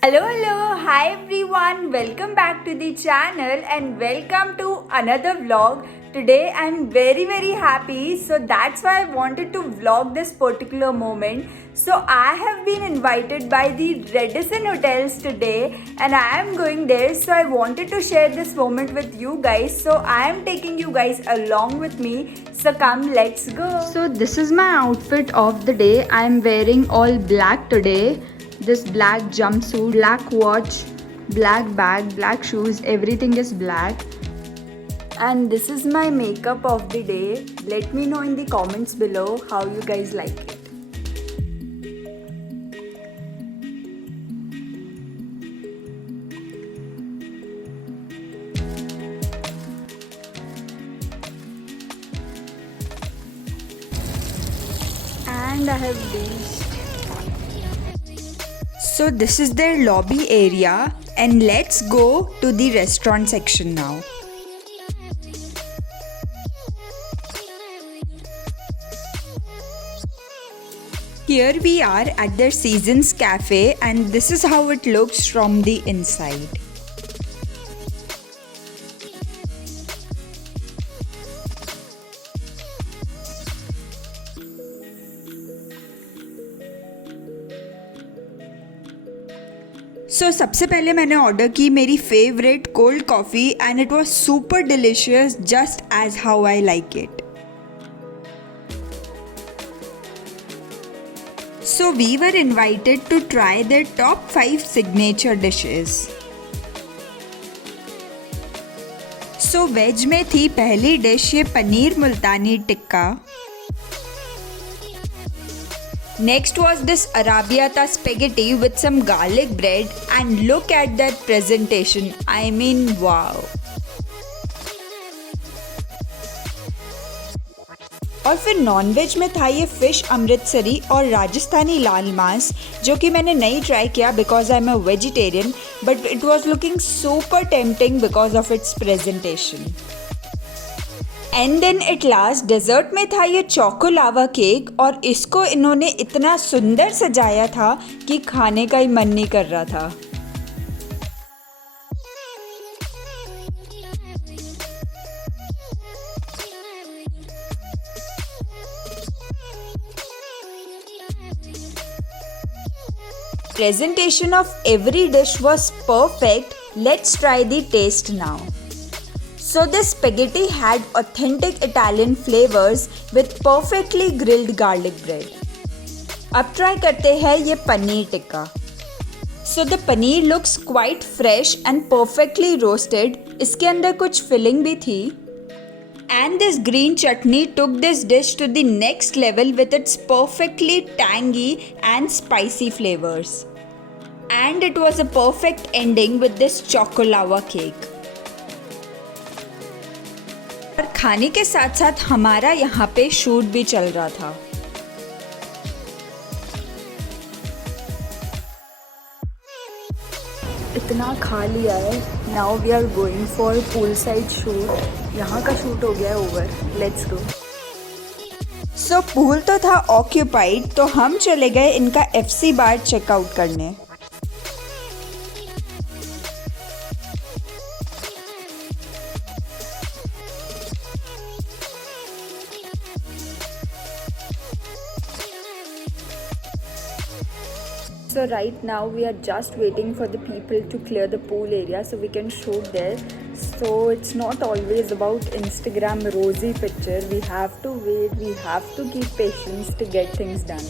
Hi everyone, welcome back to the channel and welcome to another vlog. Today I'm very happy, so that's why I wanted to vlog this particular moment. So I have been invited by the Radisson Hotels today and I am going there, so I wanted to share this moment with you guys. So I am taking you guys along with me. So come, let's go. So this is my outfit of the day. I am wearing all black today. This black jumpsuit, black watch, black bag, black shoes, everything is black. And this is my makeup of the day. Let me know in the comments below how you guys like it. And I have reached. So this is their lobby area and let's go to the restaurant section now. Here we are at their Seasons Cafe and this is how it looks from the inside. So सबसे पहले मैंने order की मेरी favourite cold coffee and it was super delicious just as how I like it. So we were invited to try their top 5 signature dishes. So veg में थी पहली dish ये पनीर मुल्तानी tikka. Next was this arrabbiata spaghetti with some garlic bread and look at that presentation. I mean wow. और फिर nonveg में था ये fish Amritsari और राजस्थानी लाल मांस जो कि मैंने नहीं ट्राई किया because I am a vegetarian but it was looking super tempting because of its presentation. And then at last dessert में था ये चोको लावा केक और इसको इन्होंने इतना सुंदर सजाया था कि खाने का ही मन नहीं कर रहा था. Presentation of every dish was perfect. Let's try the taste now. So this spaghetti had authentic Italian flavors with perfectly grilled garlic bread. अब try करते हैं ये paneer tikka. So the paneer looks quite fresh and perfectly roasted. इसके अंदर कुछ filling भी थी. And this green chutney took this dish to the next level with its perfectly tangy and spicy flavors. And it was a perfect ending with this choco lava cake. और खाने के साथ साथ हमारा यहाँ पे शूट भी चल रहा था. इतना खा लिया है. Now we are going for pool side shoot. यहाँ का शूट हो गया है over. Let's go. So pool तो था ऑक्यूपाइड तो हम चले गए इनका FC बार चेकआउट करने. So right now we are just waiting for the people to clear the pool area so we can shoot there. So it's not always about Instagram rosy picture. We have to wait, we have to keep patience to get things done.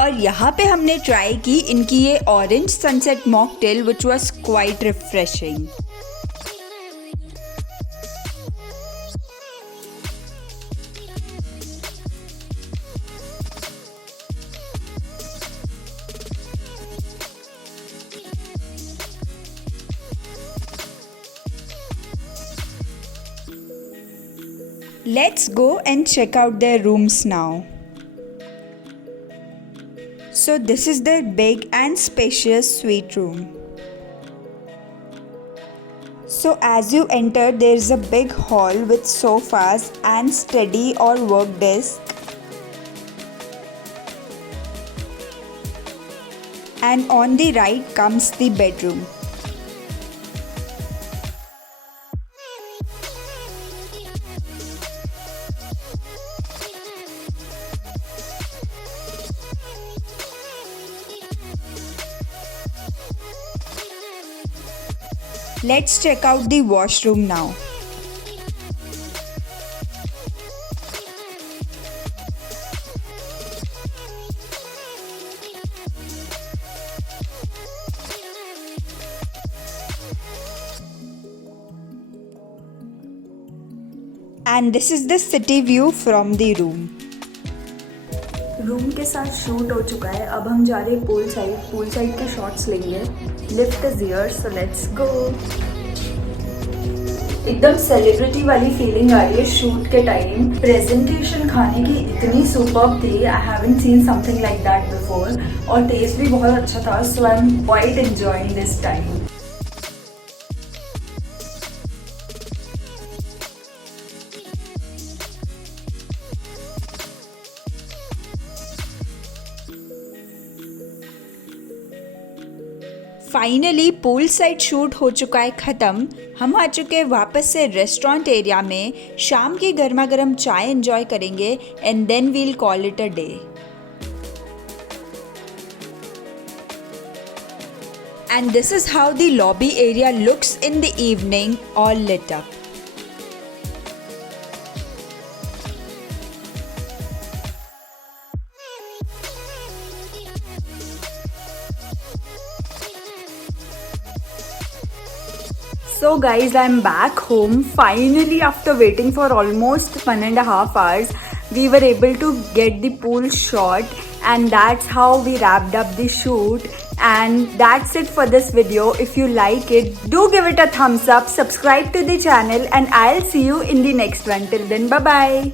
और यहाँ पे हमने try की इनकी ये orange sunset mocktail which was quite refreshing. Let's go and check out their rooms now. So this is their big and spacious suite room. So as you enter, there is a big hall with sofas and study or work desk. And on the right comes the bedroom. Let's check out the washroom now. And this is the city view from the room. Room के साथ shoot हो चुका है. अब हम जा रहे हैं पूल साइड के शॉट्स लेंगे. Lift is here, so let's go. एकदम सेलिब्रिटी वाली फीलिंग आ रही है शूट के टाइम. प्रेजेंटेशन खाने की इतनी सुपर्ब थी. I haven't seen something like that before. और टेस्ट भी बहुत अच्छा था. So I am quite enjoying this time. Finally pool side shoot हो चुका है ख़त्म. हम आ चुके हैं वापस से रेस्टोरेंट एरिया में. शाम की गर्मा गर्म चाय एंजॉय करेंगे and then we'll call it a day. And this is how the lobby area looks in the evening, all lit up. So guys, I'm back home. Finally, after waiting for almost 1.5 hours, we were able to get the pool shot, and that's how we wrapped up the shoot. And that's it for this video. If you like it, do give it a thumbs up, subscribe to the channel, and I'll see you in the next one. Till then, bye bye.